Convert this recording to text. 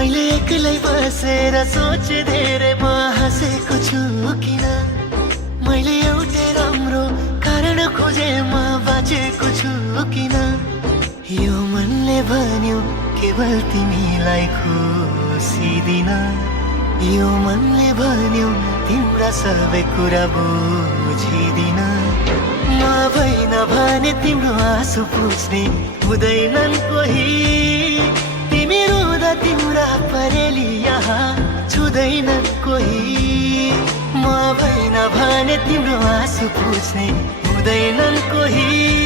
मैले एक्लै बसेर सोचे धेरै म हाँसेको छु किन मैले एउटै राम्रो कारण खोजे म बाँचेको छु किन यो मनले भन्यो केवल तिमीलाई खुसी दिन यो मनले भन्यो तिम्रा सबै कुरा बुझिदिन म भइन भने तिम्रो आँसु पुछ्ने हुँदैनन् कोही तिमी रुँदा तिम्रा परेली यहाँ छुँदैनन् कोही म भइन भने तिम्रो आँसु पुछ्ने हुँदैनन् कोही